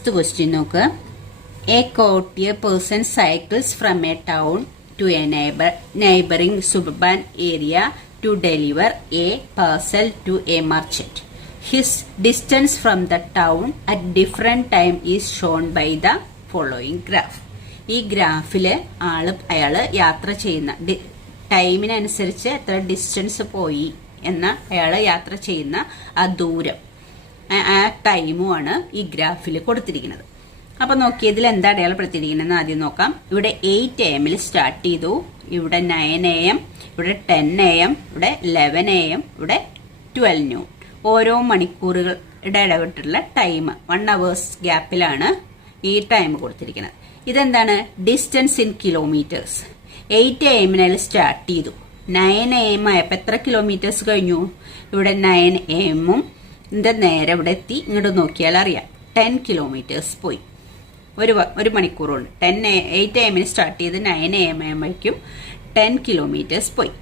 First question നോക്ക്. A courtier person cycles from a town to a neighboring suburban area to deliver a parcel to a merchant. His distance from the town at different time is shown by the following graph. ഈ ഗ്രാഫില് അയാള് യാത്ര ചെയ്യുന്ന ടൈമിനനുസരിച്ച് എത്ര distance പോയി എന്ന അയാള് യാത്ര ചെയ്യുന്ന ആ ദൂരം, ആ ടൈമുമാണ് ഈ ഗ്രാഫിൽ കൊടുത്തിരിക്കുന്നത്. അപ്പൊ നോക്കി ഇതിൽ എന്താ അടയാളപ്പെടുത്തിയിരിക്കുന്നത് ആദ്യം നോക്കാം. ഇവിടെ 8 AM സ്റ്റാർട്ട് ചെയ്തു, ഇവിടെ 9 AM, ഇവിടെ 10 AM, ഇവിടെ 11 AM, ഇവിടെ 12 noon. ഓരോ മണിക്കൂറുകളുടെ ഇടവിട്ടുള്ള ടൈം 1 hours ഗ്യാപ്പിലാണ് ഈ ടൈം കൊടുത്തിരിക്കുന്നത്. ഇതെന്താണ്? Distance in kilometres. 8 AM start ചെയ്തു, 9 AM ആയപ്പോൾ എത്ര കിലോമീറ്റേഴ്സ് കഴിഞ്ഞു? ഇവിടെ 9 AM നേരെ ഇവിടെ എത്തി. ഇങ്ങോട്ട് നോക്കിയാൽ അറിയാം 10 കിലോമീറ്റേഴ്സ് പോയി ഒരു മണിക്കൂറുണ്ട്. 8 AM സ്റ്റാർട്ട് ചെയ്ത് 9 AM ആകുമ്പോഴേക്കും 10 കിലോമീറ്റേഴ്സ് പോയി.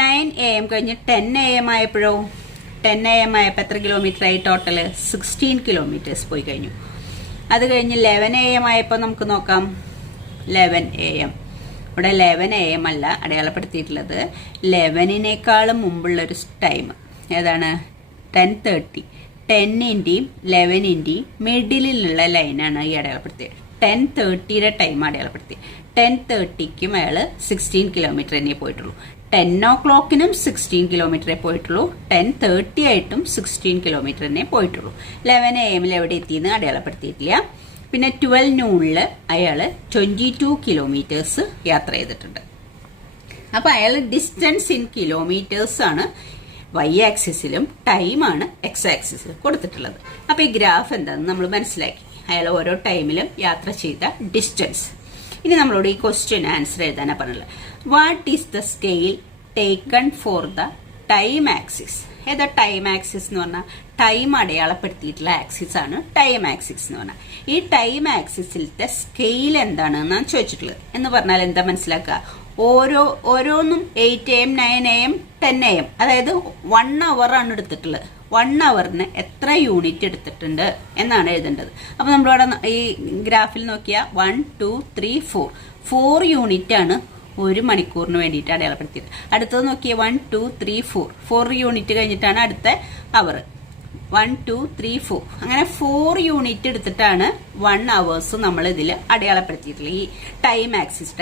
9 AM കഴിഞ്ഞ് 10 AM ആയപ്പോഴോ 10 AM ആയപ്പോൾ എത്ര കിലോമീറ്റർ ആയി? ടോട്ടൽ 16 കിലോമീറ്റേഴ്സ് പോയി കഴിഞ്ഞു. അത് കഴിഞ്ഞ് 11 AM ആയപ്പോൾ നമുക്ക് നോക്കാം. 11 AM ഇവിടെ 11 AM അല്ല അടയാളപ്പെടുത്തിയിട്ടുള്ളത്, 11നേക്കാളും മുമ്പുള്ളൊരു ടൈം ഏതാണ്? 10:30. 10ന്റെയും 11ന്റെയും മിഡിലുള്ള ലൈനാണ് ഈ അടയാളപ്പെടുത്തിയത്. 10:30യുടെ ടൈം അടയാളപ്പെടുത്തി. 10:30ക്കും അയാൾ 16 കിലോമീറ്റർ തന്നെ പോയിട്ടുള്ളൂ. 10 o'clock 16 കിലോമീറ്ററേ പോയിട്ടുള്ളൂ. 10:30 ആയിട്ടും 16 കിലോമീറ്റർ തന്നെ പോയിട്ടുള്ളൂ. 11 AM എവിടെ എത്തിയെന്ന് അടയാളപ്പെടുത്തിയിട്ടില്ല. പിന്നെ 12 noon അയാൾ 22 കിലോമീറ്റേഴ്സ് യാത്ര ചെയ്തിട്ടുണ്ട്. അപ്പൊ അയാൾ ഡിസ്റ്റൻസ് ഇൻ കിലോമീറ്റേഴ്സ് ആണ് വൈ ആക്സിസിലും ടൈമാണ് എക്സ് ആക്സിസിലും കൊടുത്തിട്ടുള്ളത്. അപ്പൊ ഈ ഗ്രാഫ് എന്താണെന്ന് നമ്മൾ മനസ്സിലാക്കി. അയാൾ ഓരോ ടൈമിലും യാത്ര ചെയ്ത ഡിസ്റ്റൻസ്. ഇനി നമ്മളോട് ഈ ക്വസ്റ്റ്യൻ ആൻസർ എഴുതാനാണ് പറഞ്ഞത്. What is the scale taken for the time axis? ഏതാ ടൈം ആക്സിസ് എന്ന് പറഞ്ഞാൽ? ടൈം അടയാളപ്പെടുത്തിയിട്ടുള്ള ആക്സിസ് ആണ് ടൈം ആക്സിസ് എന്ന് പറഞ്ഞാൽ. ഈ ടൈം ആക്സിസിലത്തെ സ്കെയിൽ എന്താണെന്നാണ് ചോദിച്ചിട്ടുള്ളത്. എന്ന് പറഞ്ഞാൽ എന്താ മനസ്സിലാക്കുക? ഓരോന്നും 8 AM 9 AM 10 AM അതായത് 1 hour ആണ് എടുത്തിട്ടുള്ളത്. 1 hourന് എത്ര യൂണിറ്റ് എടുത്തിട്ടുണ്ട് എന്നാണ് എഴുതേണ്ടത്. അപ്പൊ നമ്മളിവിടെ ഈ ഗ്രാഫിൽ നോക്കിയാൽ 1 2 3 4 യൂണിറ്റ് ആണ് ഒരു മണിക്കൂറിന് വേണ്ടിയിട്ട് അടയാളപ്പെടുത്തിയത്. അടുത്തത് നോക്കിയാൽ 1 2 3 4 യൂണിറ്റ് കഴിഞ്ഞിട്ടാണ് അടുത്ത അവർ. 1 2 3 4 അങ്ങനെ 4 യൂണിറ്റ് എടുത്തിട്ടാണ് 1 hours നമ്മൾ ഇതിൽ അടയാളപ്പെടുത്തിയിട്ടുള്ളത്. ഈ ടൈം ആക്സിസ്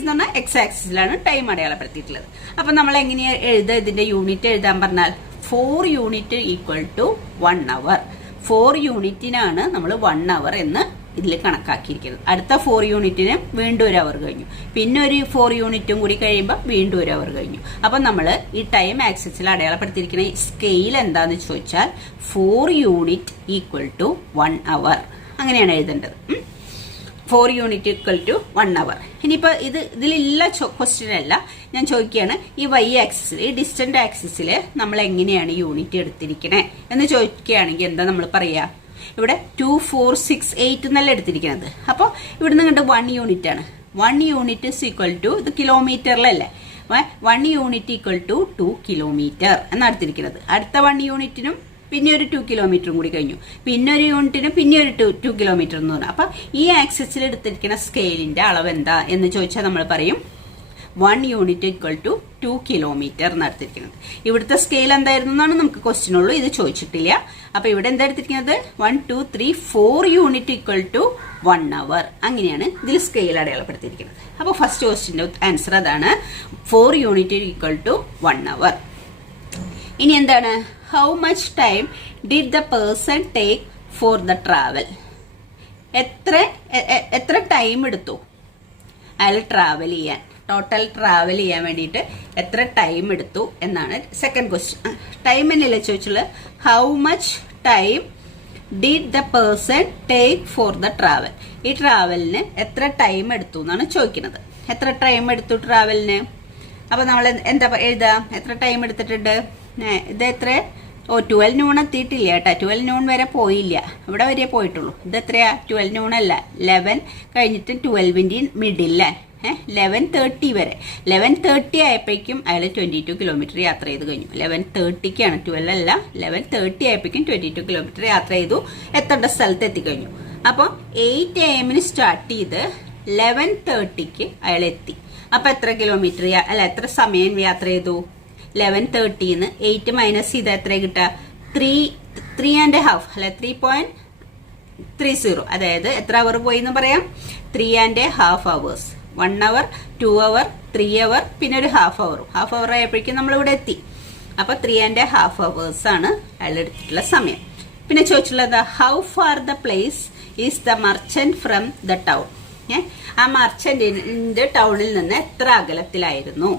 എന്ന് പറഞ്ഞാൽ എക്സ് ആക്സിസിലാണ് ടൈം അടയാളപ്പെടുത്തിയിട്ടുള്ളത്. അപ്പൊ നമ്മൾ എങ്ങനെയാ എഴുതുക? ഇതിന്റെ യൂണിറ്റ് എഴുതാൻ പറഞ്ഞാൽ 4 യൂണിറ്റ് ഈക്വൽ ടു 1 hour. 4 യൂണിറ്റിനാണ് നമ്മൾ 1 hour എന്ന് ഇതിൽ കണക്കാക്കിയിരിക്കുന്നത്. അടുത്ത 4 യൂണിറ്റിന് വീണ്ടും 1 hour കഴിഞ്ഞു. പിന്നെ ഒരു 4 യൂണിറ്റും കൂടി കഴിയുമ്പോൾ വീണ്ടും 1 hour കഴിഞ്ഞു. അപ്പൊ നമ്മൾ ഈ ടൈം ആക്സിസിൽ അടയാളപ്പെടുത്തിയിരിക്കുന്ന സ്കെയിൽ എന്താന്ന് ചോദിച്ചാൽ 4 യൂണിറ്റ് ഈക്വൽ ടു 1 hour അങ്ങനെയാണ് എഴുതേണ്ടത്. 4 യൂണിറ്റ് ഈക്വൽ ടു 1 hour. ഇനിയിപ്പോ ഇതിലുള്ള ക്വസ്റ്റ്യൻ അല്ല, ഞാൻ ചോദിക്കുകയാണ് ഈ വൈ ആക്സിസിൽ, ഈ ഡിസ്റ്റന്റ് ആക്സിസിൽ നമ്മൾ എങ്ങനെയാണ് യൂണിറ്റ് എടുത്തിരിക്കണേ എന്ന് ചോദിക്കുകയാണെങ്കിൽ എന്താ നമ്മൾ പറയാ? ഇവിടെ 2 4 6 8 എന്നല്ല എടുത്തിരിക്കുന്നത്. അപ്പോൾ ഇവിടെ നിന്ന് കണ്ട് 1 യൂണിറ്റ് ആണ്. 1 യൂണിറ്റ് ഇസ് ഈക്വൽ ടു, ഇത് കിലോമീറ്ററിലല്ലേ, 1 യൂണിറ്റ് ഈക്വൽ ടു 2 കിലോമീറ്റർ എന്നാണ് എടുത്തിരിക്കുന്നത്. അടുത്ത 1 യൂണിറ്റിനും പിന്നെ ഒരു 2 കിലോമീറ്ററും കൂടി കഴിഞ്ഞു. പിന്നെ ഒരു യൂണിറ്റിനും പിന്നെ ഒരു 2 കിലോമീറ്റർ എന്ന് പറഞ്ഞു. അപ്പൊ ഈ ആക്സിസിൽ എടുത്തിരിക്കുന്ന സ്കെയിലിന്റെ അളവ് എന്താ എന്ന് ചോദിച്ചാൽ നമ്മൾ പറയും 1 യൂണിറ്റ് ഈക്വൽ ടു 2 കിലോമീറ്റർ നടത്തിയിരിക്കുന്നത്. ഇവിടുത്തെ സ്കെയിൽ എന്തായിരുന്നു എന്നാണ് നമുക്ക് ക്വസ്റ്റ്യൻ ഉള്ളൂ, ഇത് ചോദിച്ചിട്ടില്ല. അപ്പൊ ഇവിടെ എന്താ എടുത്തിരിക്കുന്നത്? 1 2 3 4 യൂണിറ്റ് ഈക്വൽ ടു 1 hour അങ്ങനെയാണ് ഇതിൽ സ്കെയിൽ അടയാളപ്പെടുത്തിയിരിക്കുന്നത്. അപ്പൊ ഫസ്റ്റ് ക്വസ്റ്റ്യന്റെ ആൻസർ അതാണ്, 4 യൂണിറ്റ് ഈക്വൽ ടു 1 hour. ഇനി എന്താണ്? How much time did the person take for the travel? എത്ര ടൈം എടുത്തു അയാൾ ട്രാവൽ ചെയ്യാൻ? ടോട്ടൽ ട്രാവൽ ചെയ്യാൻ വേണ്ടിയിട്ട് എത്ര ടൈം എടുത്തു എന്നാണ് സെക്കൻഡ് ക്വസ്റ്റ്യൻ. ടൈം എന്നല്ലേ ചോദിച്ചുള്ളത്? How much time did the person take for the travel? ഈ ട്രാവലിന് എത്ര ടൈം എടുത്തു എന്നാണ് ചോദിക്കുന്നത്. എത്ര ടൈം എടുത്തു ട്രാവലിന്? അപ്പൊ നമ്മൾ എന്താ എഴുതാം? എത്ര ടൈം എടുത്തിട്ടുണ്ട്? ഇത് എത്ര? 12 noon എത്തിയിട്ടില്ല കേട്ടോ. 12 noon വരെ പോയില്ല, ഇവിടെ വരെ പോയിട്ടുള്ളൂ. ഇത് എത്രയാ? 12 noon അല്ല, 11 കഴിഞ്ഞിട്ട് 12ന്റെ മിഡിലെ 11:30 വരെ. 11:30 ആയപ്പോഴേക്കും അയാൾ 22 കിലോമീറ്റർ യാത്ര ചെയ്ത് കഴിഞ്ഞു. 11:30ക്കാണ്, 12 അല്ല, 11:30 ആയപ്പോഴേക്കും 22 കിലോമീറ്റർ യാത്ര ചെയ്തു, എത്തേണ്ട സ്ഥലത്ത് എത്തിക്കഴിഞ്ഞു. അപ്പോൾ 8 AM സ്റ്റാർട്ട് ചെയ്ത് 11:30 അയാൾ എത്തി. അപ്പൊ എത്ര കിലോമീറ്റർ അല്ല എത്ര സമയം യാത്ര ചെയ്തു? 11:30 8 മൈനസ് ചെയ്ത് എത്ര കിട്ടുക? 3.5 അല്ലെ 3.30. അതായത് എത്ര അവർ പോയി എന്ന് പറയാം? 3.5 hours. 1 hour, 2 hour, 3 hour, പിന്നെ ഒരു ഹാഫ് അവർ ആയപ്പോഴേക്കും നമ്മൾ ഇവിടെ എത്തി. അപ്പൊ 3.5 hours ആണ് അയാൾ എടുത്തിട്ടുള്ള സമയം. പിന്നെ ചോദിച്ചിട്ടുള്ളത് how far the place is the merchant from the town. ആ മർച്ചന്റിന്റെ ടൗണിൽ നിന്ന് എത്ര അകലത്തിലായിരുന്നു,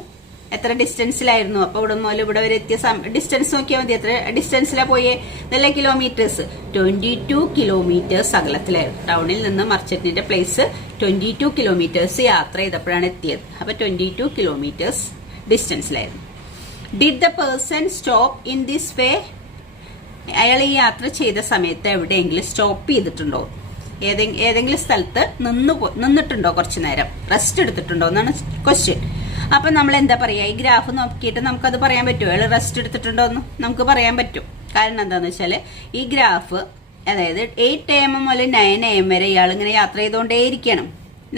എത്ര ഡിസ്റ്റൻസിലായിരുന്നു? അപ്പൊ ഇവിടെ മുതൽ ഇവിടെ വരെ എത്തിയ ഡിസ്റ്റൻസ് നോക്കിയാൽ മതി. എത്ര ഡിസ്റ്റൻസിലാ പോയേ? നല്ല കിലോമീറ്റേഴ്സ്. 22 കിലോമീറ്റേഴ്സ് അകലത്തിലായിരുന്നു. ടൗണിൽ നിന്ന് മർച്ചന്റിന്റെ പ്ലേസ് 22 കിലോമീറ്റേഴ്സ് യാത്ര ചെയ്തപ്പോഴാണ് എത്തിയത്. അപ്പൊ 22 കിലോമീറ്റേഴ്സ് ഡിസ്റ്റൻസിലായിരുന്നു. Did the person stop in this way? അയാൾ ഈ യാത്ര ചെയ്ത സമയത്ത് എവിടെയെങ്കിലും സ്റ്റോപ്പ് ചെയ്തിട്ടുണ്ടോ? ഏതെങ്കിലും സ്ഥലത്ത് നിന്നിട്ടുണ്ടോ? കുറച്ചു നേരം റെസ്റ്റ് എടുത്തിട്ടുണ്ടോ എന്നാണ് ക്വസ്റ്റ്യൻ. അപ്പൊ നമ്മൾ എന്താ പറയാ? ഈ ഗ്രാഫ് നോക്കിയിട്ട് നമുക്കത് പറയാൻ പറ്റുമോ? അയാൾ റെസ്റ്റ് എടുത്തിട്ടുണ്ടോ എന്ന് നമുക്ക് പറയാൻ പറ്റും. കാരണം എന്താന്ന് വെച്ചാല് ഈ ഗ്രാഫ് അതായത് 8 AM മുതൽ 9 AM വരെ ഇയാൾ ഇങ്ങനെ യാത്ര ചെയ്തുകൊണ്ടേയിരിക്കണം.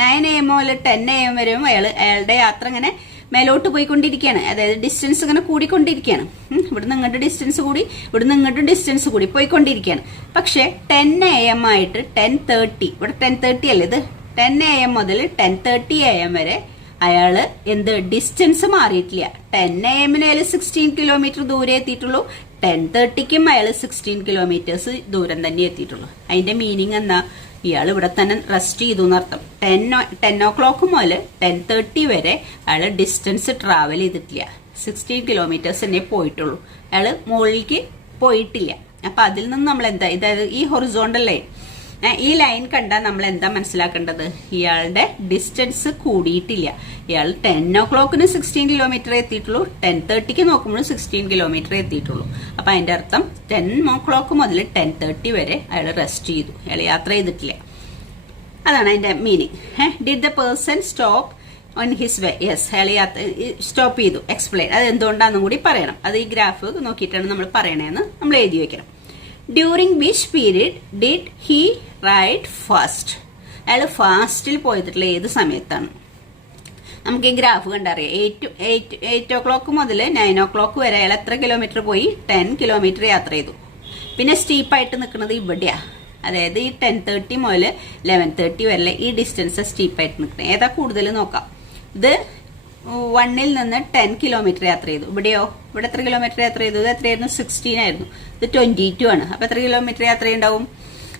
9 AM മുതൽ 10 AM വരെയും അയാളുടെ യാത്ര ഇങ്ങനെ മേലോട്ട് പോയിക്കൊണ്ടിരിക്കുകയാണ്. അതായത് ഡിസ്റ്റൻസ് ഇങ്ങനെ കൂടിക്കൊണ്ടിരിക്കുകയാണ്. ഇവിടുന്ന് ഇങ്ങോട്ട് ഡിസ്റ്റൻസ് കൂടി, ഇവിടുന്ന് ഇങ്ങോട്ട് ഡിസ്റ്റൻസ് കൂടി പോയിക്കൊണ്ടിരിക്കുകയാണ്. പക്ഷെ 10 AM ആയിട്ട് 10:30, ഇവിടെ 10:30 അല്ലേ ഇത്, 10 AM മുതൽ 10:30 AM വരെ അയാള് ഡിസ്റ്റൻസ് മാറിയിട്ടില്ല. 10 AM 16 കിലോമീറ്റർ ദൂരെ എത്തിയിട്ടുള്ളൂ. 10:30 അയാൾ 16 കിലോമീറ്റേഴ്സ് ദൂരം തന്നെ എത്തിയിട്ടുള്ളൂ. അതിന്റെ മീനിങ് എന്താ? ഇയാൾ ഇവിടെ തന്നെ റെസ്റ്റ് ചെയ്തു എന്നർത്ഥം. 10 o'clock മുതൽ 10:30 വരെ അയാൾ ഡിസ്റ്റൻസ് ട്രാവൽ ചെയ്തിട്ടില്ല. 16 കിലോമീറ്റേഴ്സ് തന്നെ പോയിട്ടുള്ളൂ. അയാൾ മുകളിലേക്ക് പോയിട്ടില്ല. അപ്പൊ അതിൽ നിന്ന് നമ്മൾ എന്താ, ഇതായത് ഈ ഹൊറിസോണ്ടൽ ലൈൻ, ഈ ലൈൻ കണ്ടാൽ നമ്മൾ എന്താ മനസ്സിലാക്കേണ്ടത്? ഇയാളുടെ ഡിസ്റ്റൻസ് കൂടിയിട്ടില്ല. ഇയാൾ 10 o'clock 16 കിലോമീറ്റർ എത്തിയിട്ടുള്ളൂ. 10:30 നോക്കുമ്പോൾ 16 കിലോമീറ്റർ എത്തിയിട്ടുള്ളൂ. അപ്പൊ അതിന്റെ അർത്ഥം 10 o'clock മുതൽ 10:30 വരെ അയാൾ റെസ്റ്റ് ചെയ്തു. അയാൾ യാത്ര ചെയ്തിട്ടില്ല. അതാണ് അതിന്റെ meaning. Did the person stop on his way? Yes, അയാൾ സ്റ്റോപ്പ് ചെയ്തു. എക്സ്പ്ലെയിൻ, അത് എന്തുകൊണ്ടാണെന്നും കൂടി പറയണം. അത് ഈ ഗ്രാഫ് നോക്കിയിട്ടാണ് നമ്മൾ പറയണേന്ന് നമ്മൾ എഴുതി വെക്കണം. During which period did he ride fast? അയാൾ ഫാസ്റ്റിൽ പോയിട്ടുള്ള ഏത് സമയത്താണ്? നമുക്ക് ഈ ഗ്രാഫ് കണ്ടറിയാം. 8 o'clock മുതൽ 9 o'clock വരെ അയാൾ എത്ര കിലോമീറ്റർ പോയി? 10 കിലോമീറ്റർ യാത്ര ചെയ്തു. പിന്നെ സ്റ്റീപ്പായിട്ട് നിൽക്കുന്നത് ഇവിടെയാ. അതായത് ഈ 10:30 മുതൽ 11:30 വരെ ഈ ഡിസ്റ്റൻസ് സ്റ്റീപ്പായിട്ട് നിൽക്കുന്നത്. ഏതാ കൂടുതൽ നോക്കാം. ഇത് 1ൽ നിന്ന് 10 കിലോമീറ്റർ യാത്ര ചെയ്തു. ഇവിടെയോ? ഇവിടെ എത്ര കിലോമീറ്റർ യാത്ര ചെയ്തു? ഇത് എത്രയായിരുന്നു? 16 ആയിരുന്നു. ഇത് 22 ആണ്. അപ്പൊ എത്ര കിലോമീറ്റർ യാത്ര ഉണ്ടാവും?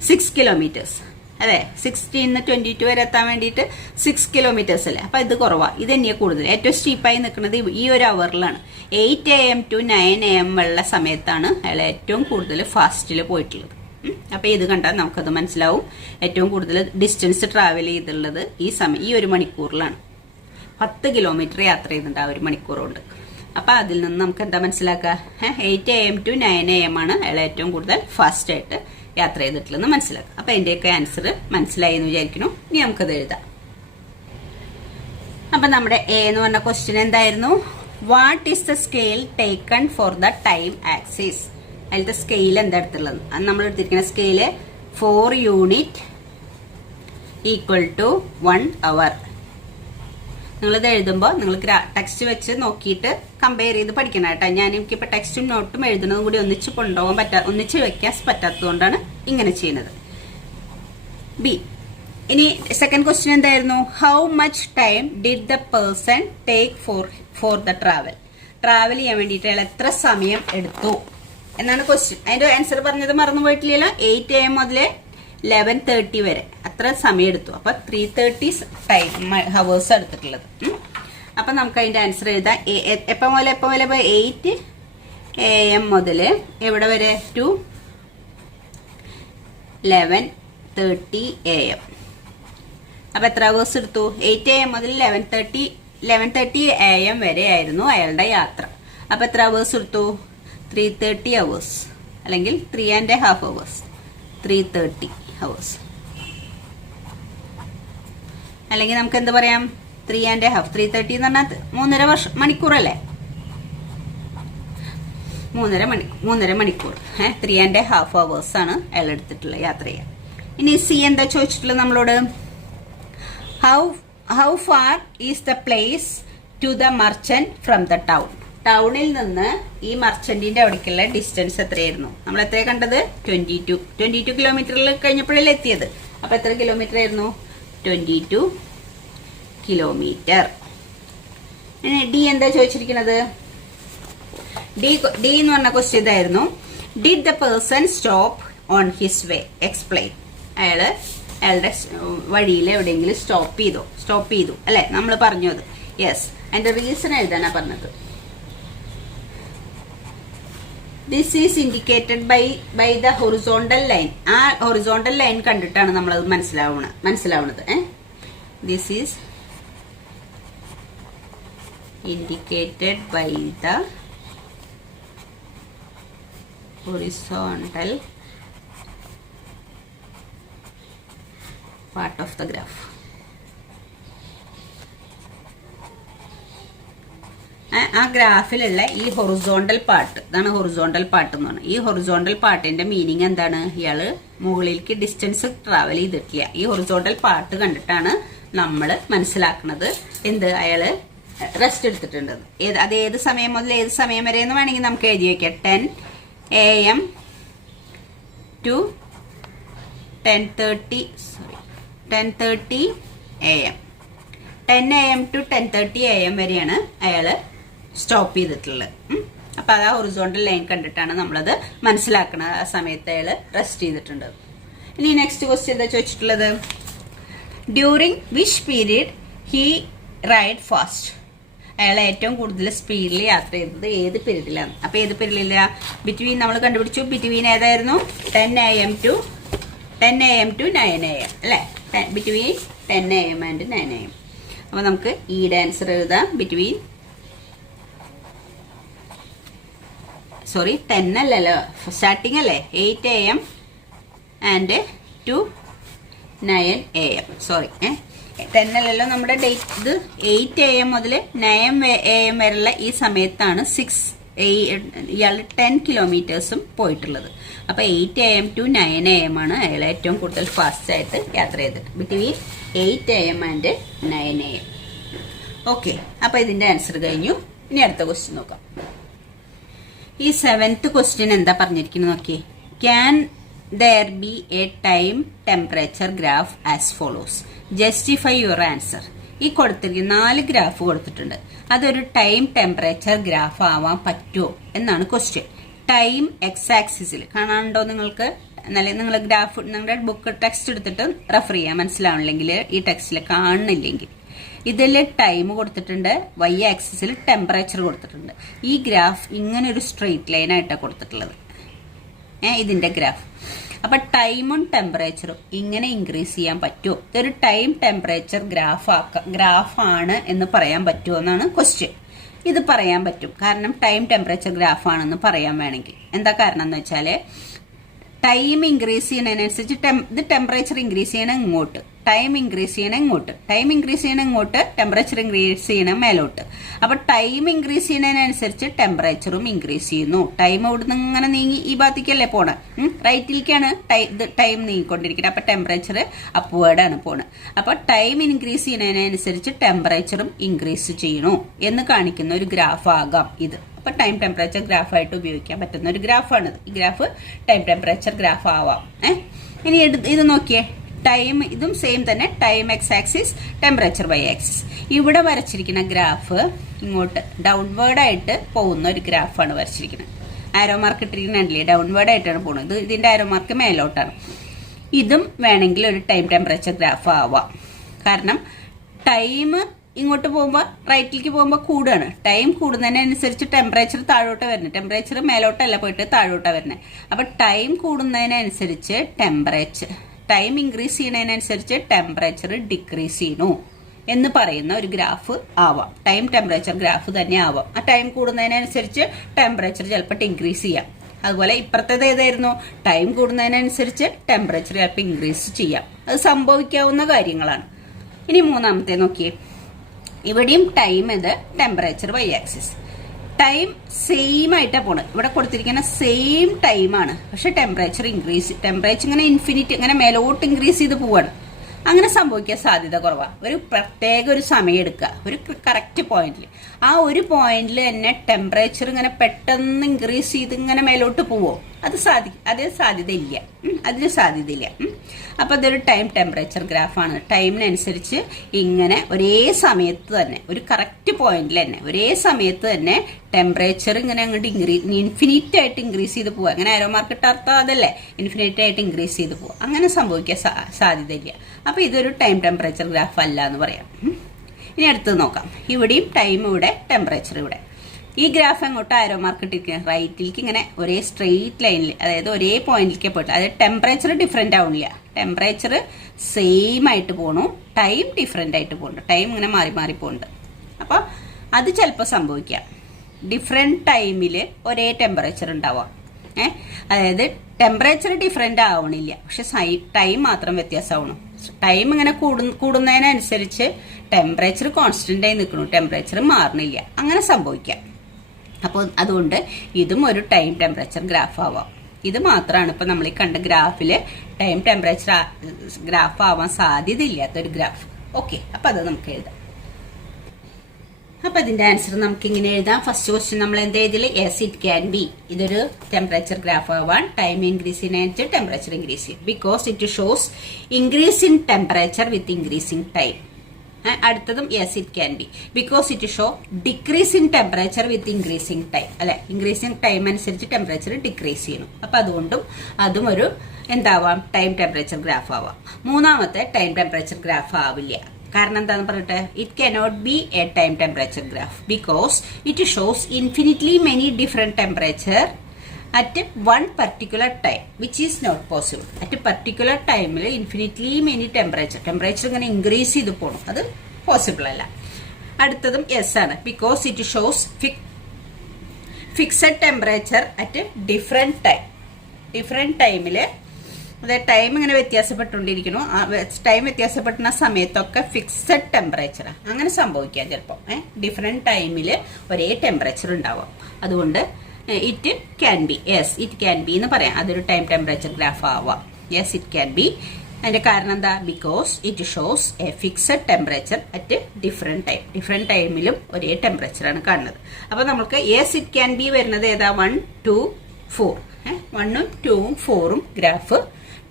6 കിലോമീറ്റേഴ്സ്. അതെ, 16 22 വരെ എത്താൻ വേണ്ടിയിട്ട് 6 കിലോമീറ്റേഴ്സ് അല്ലേ? അപ്പൊ ഇത് കുറവാ. ഇത് തന്നെയാ കൂടുതൽ. ഏറ്റവും സ്റ്റീപ്പായി നിൽക്കുന്നത് ഈ ഒരു അവറിലാണ്. 8 AM to 9 AM ഉള്ള സമയത്താണ് അയാൾ ഏറ്റവും കൂടുതൽ ഫാസ്റ്റിൽ പോയിട്ടുള്ളത്. അപ്പൊ ഇത് കണ്ടാൽ നമുക്കത് മനസ്സിലാവും. ഏറ്റവും കൂടുതൽ ഡിസ്റ്റൻസ് ട്രാവൽ ചെയ്തിട്ടുള്ളത് ഈ ഒരു മണിക്കൂറിലാണ്. 10 കിലോമീറ്റർ യാത്ര ചെയ്തിട്ടുണ്ട് ആ ഒരു മണിക്കൂർ കൊണ്ട്. അപ്പൊ അതിൽ നിന്ന് നമുക്ക് എന്താ മനസ്സിലാക്കുക? 8 AM to 9 AM ആണ് അയാൾ ഏറ്റവും കൂടുതൽ ഫാസ്റ്റ് ആയിട്ട് യാത്ര ചെയ്തിട്ടുള്ളതെന്ന് മനസ്സിലാക്കുക. അപ്പൊ എന്റെയൊക്കെ ആൻസർ മനസ്സിലായി എന്ന് വിചാരിക്കുന്നു. ഇനി നമുക്കത് എഴുതാം. അപ്പൊ നമ്മുടെ എ എന്ന് പറഞ്ഞ ക്വസ്റ്റ്യൻ എന്തായിരുന്നു? What is the scale taken for the time axis? അതിലത്തെ സ്കെയിൽ എന്താ എടുത്തുള്ളത്? അത് നമ്മൾ എടുത്തിരിക്കുന്ന scale 4 unit equal to 1 hour. നിങ്ങളിത് എഴുതുമ്പോൾ നിങ്ങൾ ടെക്സ്റ്റ് വെച്ച് നോക്കിയിട്ട് കമ്പയർ ചെയ്ത് പഠിക്കണം കേട്ടോ. എനിക്കിപ്പോൾ ടെക്സ്റ്റും നോട്ടും എഴുതുന്നതും കൂടി ഒന്നിച്ച് വെക്കാൻ പറ്റാത്തതുകൊണ്ടാണ് ഇങ്ങനെ ചെയ്യുന്നത്. ബി. ഇനി സെക്കൻഡ് ക്വസ്റ്റ്യൻ എന്തായിരുന്നു? How much time did the person take for the travel? Travel ചെയ്യാൻ വേണ്ടിയിട്ട് അയാൾ എത്ര സമയം എടുത്തു എന്നാണ് ക്വസ്റ്റ്യൻ. അതിന്റെ ആൻസർ പറഞ്ഞത് മറന്നു പോയിട്ടില്ലല്ലോ. 8 AM മുതൽ 11:30 വരെ അത്ര സമയം എടുത്തു. അപ്പൊ 330 ഹവേഴ്സ് എടുത്തിട്ടുള്ളത്. അപ്പൊ നമുക്ക് അതിന്റെ ആൻസർ എഴുതാം. എപ്പോ പോലെ 8 AM മുതൽ എവിടെ വരെ? To 11:30 AM. അപ്പൊ എത്ര ഹവേഴ്സ് എടുത്തു? 8 AM മുതൽ 11:30 AM വരെ ആയിരുന്നു അയാളുടെ യാത്ര. അപ്പൊ എത്ര ഹവേഴ്സ് എടുത്തു? 330 ഹവേഴ്സ്, അല്ലെങ്കിൽ 3.5 ഹവേഴ്സ്. 330 ഹവേഴ്സ്. അല്ലെങ്കിൽ നമുക്ക് എന്ത് പറയാം? 3.5. 330 എന്ന് പറഞ്ഞാൽ 3.5 മണിക്കൂറല്ലേ? 3.5 മണിക്കൂർ. 3.5 ഹവേഴ്സ് ആണ് അയാൾ എടുത്തിട്ടുള്ള യാത്ര ചെയ്യാൻ. ഇനി സി എന്താ ചോദിച്ചിട്ടുള്ളത് നമ്മളോട്? How far is the place to the merchant from the town? ടൗണിൽ നിന്ന് ഈ മർച്ചന്റിന്റെ അവിടേക്കുള്ള ഡിസ്റ്റൻസ് എത്രയായിരുന്നു? നമ്മൾ എത്രയാണ് കണ്ടത്? 22 കിലോമീറ്ററിൽ കഴിഞ്ഞപ്പോഴല്ലേ എത്തിയത്. അപ്പൊ എത്ര കിലോമീറ്റർ ആയിരുന്നു? 22 കിലോമീറ്റർ. ഡി എന്താ ചോദിച്ചിരിക്കുന്നത്? ഡി എന്ന് പറഞ്ഞ ക്വസ്റ്റ്യൻ ഇതായിരുന്നു. Did the person stop on his way? Explain. അയാളുടെ വഴിയിൽ എവിടെയെങ്കിലും സ്റ്റോപ്പ് ചെയ്തു അല്ലെ? നമ്മൾ പറഞ്ഞു അത്. യെസ്, അതിന്റെ റീസൺ എഴുതാനാ പറഞ്ഞത്. This is indicated by the horizontal line. ആ ഹൊറിസോണ്ടൽ ലൈൻ കണ്ടിട്ടാണ് നമ്മളത് മനസ്സിലാവുന്നത്. This is indicated by the horizontal part of the graph. ആ ഗ്രാഫിലുള്ള ഈ ഹൊറിസോണ്ടൽ പാർട്ട്, ഇതാണ് ഹൊറിസോണ്ടൽ പാർട്ട് എന്ന് പറഞ്ഞാൽ. ഈ ഹൊറിസോണ്ടൽ പാർട്ടിന്റെ മീനിങ് എന്താണ്? ഇയാള് മുകളിലേക്ക് ഡിസ്റ്റൻസ് ട്രാവൽ ചെയ്തിട്ടില്ല. ഈ ഹൊറിസോണ്ടൽ പാർട്ട് കണ്ടിട്ടാണ് നമ്മൾ മനസ്സിലാക്കുന്നത് എന്ത്? അയാള് റെസ്റ്റ് എടുത്തിട്ടുണ്ട്. അത് ഏത് സമയം മുതൽ ഏത് സമയം വരെ എന്ന് വേണമെങ്കിൽ നമുക്ക് എഴുതി വെക്കാം. 10 AM to 10:30 AM. 10 AM to 10:30 AM വരെയാണ് അയാള് സ്റ്റോപ്പ് ചെയ്തിട്ടുള്ളത്. അപ്പൊ അത് ആ ഹൊറിസോണ്ടൽ ലൈൻ കണ്ടിട്ടാണ് നമ്മളത് മനസ്സിലാക്കുന്നത്. ആ സമയത്ത് അയാള് റെസ്റ്റ് ചെയ്തിട്ടുണ്ട്. ഇനി നെക്സ്റ്റ് ക്വസ്റ്റ്യൻ എന്താ ചോദിച്ചിട്ടുള്ളത്? During which period he ride fast? അയാൾ ഏറ്റവും കൂടുതൽ സ്പീഡിൽ യാത്ര ചെയ്തത് ഏത് പീരീഡിലാണ്? അപ്പൊ ഏത് പീരീഡില്ല? ബിറ്റ്വീൻ നമ്മൾ കണ്ടുപിടിച്ചു. ബിറ്റ്വീൻ ഏതായിരുന്നു? 10 AM to 9 AM അല്ലെ? Between 10 AM and 9 AM. അപ്പൊ നമുക്ക് ഈയുടെ ആൻസർ എഴുതാം. ബിറ്റ്വീൻ 10 അല്ലല്ലോ, സ്റ്റാർട്ടിങ് അല്ലേ? 8 AM ആൻഡ് ടു 9 AM. 10 അല്ലല്ലോ നമ്മുടെ ഡേറ്റ്. ഇത് 8 AM മുതൽ 9 AM വരെയുള്ള ഈ സമയത്താണ് ഇയാൾ 10 കിലോമീറ്റേഴ്സും പോയിട്ടുള്ളത്. അപ്പൊ 8 AM to 9 AM ആണ് അയാൾ ഏറ്റവും കൂടുതൽ ഫാസ്റ്റ് ആയിട്ട് യാത്ര ചെയ്തിട്ട്. Between 8 AM and 9 AM. Okay, അപ്പൊ ഇതിന്റെ ആൻസർ കഴിഞ്ഞു. ഇനി അടുത്ത ക്വസ്റ്റ്യൻ നോക്കാം. ഈ 7th ക്വസ്റ്റ്യൻ എന്താ പറഞ്ഞിരിക്കുന്നത് നോക്കിയേ. Can there be a time temperature graph as follows? Justify your answer. ഈ കൊടുത്തിരിക്കുന്ന 4 ഗ്രാഫ് കൊടുത്തിട്ടുണ്ട്. അതൊരു ടൈം ടെമ്പറേച്ചർ ഗ്രാഫ് ആവാൻ പറ്റുമോ എന്നാണ് ക്വസ്റ്റ്യൻ. ടൈം എക്സ് ആക്സിസിൽ കാണാനുണ്ടോ നിങ്ങൾക്ക്? എന്നാലും നിങ്ങൾ ഗ്രാഫ് നിങ്ങളുടെ ബുക്ക് ടെക്സ്റ്റ് എടുത്തിട്ട് റെഫർ ചെയ്യാൻ മനസ്സിലാവണില്ലെങ്കിൽ, ഈ ടെക്സ്റ്റിൽ കാണുന്നില്ലെങ്കിൽ, ഇതിൽ ടൈം കൊടുത്തിട്ടുണ്ട്, വൈ ആക്സിസിൽ ടെമ്പറേച്ചർ കൊടുത്തിട്ടുണ്ട്. ഈ ഗ്രാഫ് ഇങ്ങനെ ഒരു സ്ട്രെയിറ്റ് ലൈൻ ആയിട്ടാണ് കൊടുത്തിട്ടുള്ളത് ഇതിന്റെ ഗ്രാഫ്. ടൈമും ടെമ്പറേച്ചറും ഇങ്ങനെ ഇൻക്രീസ് ചെയ്യാൻ പറ്റുമോ? ഇതൊരു ടൈം ടെമ്പറേച്ചർ ഗ്രാഫാണ് എന്ന് പറയാൻ പറ്റുമോ എന്നാണ് ക്വസ്റ്റ്യൻ. ഇത് പറയാൻ പറ്റും, കാരണം ടൈം ടെമ്പറേച്ചർ ഗ്രാഫാണെന്ന് പറയാൻ വേണമെങ്കിൽ. എന്താ കാരണം എന്ന് വെച്ചാല് ടൈം ഇൻക്രീസ് ചെയ്യുന്നതിനനുസരിച്ച് ഇത് ടെമ്പറേച്ചർ ഇൻക്രീസ് ചെയ്യണം ഇങ്ങോട്ട്, ടൈം ഇൻക്രീസ് ചെയ്യണം ഇങ്ങോട്ട്, ടൈം ഇൻക്രീസ് ചെയ്യണം ഇങ്ങോട്ട്, ടെമ്പറേച്ചർ ഇൻക്രീസ് ചെയ്യണം മേലോട്ട്. അപ്പൊ ടൈം ഇൻക്രീസ് ചെയ്യുന്നതിനനുസരിച്ച് ടെമ്പറേച്ചറും ഇൻക്രീസ് ചെയ്യുന്നു. ടൈം ഇവിടുന്ന് ഇങ്ങനെ നീങ്ങി ഈ ഭാഗത്തേക്കല്ലേ പോണത്, റൈറ്റിലേക്കാണ് ടൈം നീങ്ങിക്കൊണ്ടിരിക്കുന്നത്. അപ്പൊ ടെമ്പറേച്ചർ അപ്വേർഡാണ് പോണത്. അപ്പൊ ടൈം ഇൻക്രീസ് ചെയ്യുന്നതിനനുസരിച്ച് ടെമ്പറേച്ചറും ഇൻക്രീസ് ചെയ്യണു എന്ന് കാണിക്കുന്ന ഒരു ഗ്രാഫ് ആകാം ഇത്. അപ്പൊ ടൈം ടെമ്പറേച്ചർ ഗ്രാഫായിട്ട് ഉപയോഗിക്കാൻ പറ്റുന്ന ഒരു ഗ്രാഫാണിത്. ഈ ഗ്രാഫ് ടൈം ടെമ്പറേച്ചർ ഗ്രാഫ് ആവാം. ഇനി ഇത് നോക്കിയേ, ടൈം ഇതും സെയിം തന്നെ, time X axis, temperature Y axis. ഇവിടെ വരച്ചിരിക്കുന്ന ഗ്രാഫ് ഇങ്ങോട്ട് ഡൗൺവേർഡ് ആയിട്ട് പോകുന്ന ഒരു ഗ്രാഫാണ് വരച്ചിരിക്കുന്നത്. ആരോ മാർക്ക് ഇട്ടിരിക്കുന്നുണ്ടല്ലേ, ഡൗൺവേർഡ് ആയിട്ടാണ് പോകുന്നത്. ഇതിന്റെ ആരോ മാർക്ക് മേലോട്ടാണ്. ഇതും വേണമെങ്കിൽ ഒരു ടൈം ടെമ്പറേച്ചർ ഗ്രാഫ് ആവാം. കാരണം ടൈം ഇങ്ങോട്ട് പോകുമ്പോൾ റൈറ്റിലേക്ക് പോകുമ്പോൾ കൂടുകയാണ്. ടൈം കൂടുന്നതിനനുസരിച്ച് ടെമ്പറേച്ചർ താഴോട്ട് വരുന്നത്, ടെമ്പറേച്ചർ മേലോട്ടല്ല പോയിട്ട് താഴോട്ടാണ് വരുന്നത്. അപ്പൊ ടൈം കൂടുന്നതിനനുസരിച്ച് ടൈം ഇൻക്രീസ് ചെയ്യുന്നതിനനുസരിച്ച് ടെമ്പറേച്ചർ ഡിക്രീസ് ചെയ്യുന്നു എന്ന് പറയുന്ന ഒരു ഗ്രാഫ് ആവാം. ടൈം ടെമ്പറേച്ചർ ഗ്രാഫ് തന്നെ ആവാം. ആ ടൈം കൂടുന്നതിനനുസരിച്ച് ടെമ്പറേച്ചർ ചിലപ്പോൾ ഇൻക്രീസ് ചെയ്യാം. അതുപോലെ ഇപ്പുറത്തേത് ഏതായിരുന്നു? ടൈം കൂടുന്നതിനനുസരിച്ച് ടെമ്പറേച്ചർ ചിലപ്പോൾ ഇൻക്രീസ് ചെയ്യാം. അത് സംഭവിക്കാവുന്ന കാര്യങ്ങളാണ്. ഇനി മൂന്നാമത്തെ നോക്കിയേ, ഇവിടെയും ടൈം ഇത്, temperature Y axis. Time same ആയിട്ടാണ് പോണത്. ഇവിടെ കൊടുത്തിരിക്കുന്ന സെയിം ടൈമാണ്, പക്ഷെ ടെമ്പറേച്ചർ ഇങ്ങനെ ഇൻഫിനിറ്റ് ഇങ്ങനെ മേലോട്ട് ഇൻക്രീസ് ചെയ്ത് പോവാണ്. അങ്ങനെ സംഭവിക്കാൻ സാധ്യത കുറവാണ്. ഒരു സമയം എടുക്കുക, ഒരു കറക്റ്റ് പോയിന്റിൽ. ആ ഒരു പോയിന്റിൽ തന്നെ ടെമ്പറേച്ചർ ഇങ്ങനെ പെട്ടെന്ന് ഇൻക്രീസ് ചെയ്ത് ഇങ്ങനെ മേലോട്ട് പോവോ? അതിന് സാധ്യതയില്ല. അപ്പൊ അതൊരു ടൈം ടെമ്പറേച്ചർ ഗ്രാഫാണ്. ടൈമിനനുസരിച്ച് ഇങ്ങനെ ഒരേ സമയത്ത് തന്നെ ഒരു കറക്റ്റ് പോയിന്റിൽ തന്നെ ഒരേ സമയത്ത് തന്നെ ടെമ്പറേച്ചർ ഇങ്ങനെ അങ്ങോട്ട് ഇൻഫിനിറ്റ് ആയിട്ട് ഇൻക്രീസ് ചെയ്ത് പോവുക. അങ്ങനെ ആരോ മാർക്കറ്റ് അർത്ഥം അതല്ലേ, ഇൻഫിനിറ്റ് ആയിട്ട് ഇൻക്രീസ് ചെയ്ത് പോവുക. അങ്ങനെ സംഭവിക്കാൻ സാധ്യതയില്ല. അപ്പൊ ഇതൊരു ടൈം ടെമ്പറേച്ചർ ഗ്രാഫ് അല്ല എന്ന് പറയാം. ഇനി അടുത്തത് നോക്കാം. ഇവിടെയും ടൈം ഇവിടെ, ടെമ്പറേച്ചർ ഇവിടെ. ഈ ഗ്രാഫ് അങ്ങോട്ട് ആരോ മാർക്ക് ഇട്ടിരിക്കുന്നത് റൈറ്റിലേക്ക് ഇങ്ങനെ ഒരേ സ്ട്രെയിറ്റ് ലൈനിൽ, അതായത് ഒരേ പോയിന്റിലേക്ക് പോയിട്ട്, അതായത് ടെമ്പറേച്ചർ ഡിഫറെന്റ് ആവണില്ല. ടെമ്പറേച്ചർ സെയിം ആയിട്ട് പോണു, ടൈം ഡിഫറെന്റ് ആയിട്ട് പോകുന്നുണ്ട്. ടൈം ഇങ്ങനെ മാറി മാറി പോകുന്നുണ്ട്. അപ്പൊ അത് ചിലപ്പോൾ സംഭവിക്കാം. ഡിഫറെന്റ് ടൈമിൽ ഒരേ ടെമ്പറേച്ചർ ഉണ്ടാവാം. അതായത് ടെമ്പറേച്ചർ ഡിഫറെന്റ് ആവണില്ല, പക്ഷെ ടൈം മാത്രം വ്യത്യാസമാവണം. ടൈം ഇങ്ങനെ കൂടുന്നതിനനുസരിച്ച് ടെമ്പറേച്ചർ കോൺസ്റ്റന്റ് ആയി നിൽക്കണു, ടെമ്പറേച്ചർ മാറണില്ല. അങ്ങനെ സംഭവിക്കാം. അപ്പോൾ അതുകൊണ്ട് ഇതും ഒരു ടൈം ടെമ്പറേച്ചർ ഗ്രാഫ് ആവാം. ഇത് മാത്രമാണ് ഇപ്പൊ നമ്മൾ ഈ കണ്ട ഗ്രാഫില് ടൈം ടെമ്പറേച്ചർ ഗ്രാഫ് ആവാൻ സാധ്യതയില്ലാത്തൊരു ഗ്രാഫ്. ഓക്കെ, അപ്പൊ അത് നമുക്ക് എഴുതാം. അപ്പൊ ഇതിന്റെ ആൻസർ നമുക്ക് ഇങ്ങനെ എഴുതാം. ഫസ്റ്റ് ക്വസ്റ്റ്യൻ നമ്മൾ എന്ത് എഴുതില്? Yes it can be. ഇതൊരു ടെമ്പറേച്ചർ ഗ്രാഫ് ആവാൻ ടൈം ഇൻക്രീസ് ചെയ്യുന്നതിന് ടെമ്പറേച്ചർ ഇൻക്രീസ് ചെയ്യും. Because it shows increase in temperature with increasing time. അടുത്തതും yes it can be because it show decrease in temperature with increasing time. അല്ലെ, increasing time അനുസരിച്ച് temperature decrease ചെയ്യുന്നു. അപ്പൊ അതും ഒരു എന്താവാം? ടൈം ടെമ്പറേച്ചർ ഗ്രാഫ് ആവാം. മൂന്നാമത്തെ ടൈം ടെമ്പറേച്ചർ ഗ്രാഫ് ആവില്ല. കാരണം എന്താന്ന് പറഞ്ഞിട്ട്, it cannot be a time temperature graph because it shows infinitely many different temperature at one particular time which is not possible. At particular ടൈമിൽ ഇൻഫിനിറ്റ്ലി മെനി ടെമ്പറേച്ചർ ഇങ്ങനെ increase ചെയ്ത് പോകണം, അത് possible അല്ല. അടുത്തതും യെസ് ആണ്. Because it shows fixed temperature at different ടൈമില്, അതായത് ടൈം ഇങ്ങനെ വ്യത്യാസപ്പെട്ടുകൊണ്ടിരിക്കുന്നു. ടൈം വ്യത്യാസപ്പെടുന്ന സമയത്തൊക്കെ ഫിക്സഡ് ടെമ്പറേച്ചറാണ്. അങ്ങനെ സംഭവിക്കാം ചിലപ്പോൾ. ഡിഫറെന്റ് ടൈമില് ഒരേ ടെമ്പറേച്ചർ ഉണ്ടാവാം. അതുകൊണ്ട് it can B, yes it can B എന്ന് പറയാം. അതൊരു ടൈം ടെമ്പറേച്ചർ ഗ്രാഫ് ആവാം. Yes it can B. അതിന്റെ കാരണം എന്താ? Because it shows A fixed temperature at different ടൈമിലും ഒരേ ടെമ്പറേച്ചറാണ് കാണുന്നത്. അപ്പൊ നമുക്ക് യെസ് ഇറ്റ് ക്യാൻ ബി വരുന്നത് ഏതാ? 1, 2, 4. 1ഉം 2ഉം 4ഉം ഗ്രാഫ്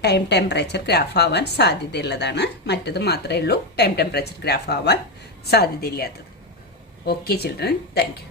ടൈം ടെമ്പറേച്ചർ ഗ്രാഫ് ആവാൻ സാധ്യതയുള്ളതാണ്. മറ്റത് മാത്രമേ ഉള്ളൂ ടൈം ടെമ്പറേച്ചർ ഗ്രാഫ് ആവാൻ സാധ്യതയില്ലാത്തത്. Okay children, thank U.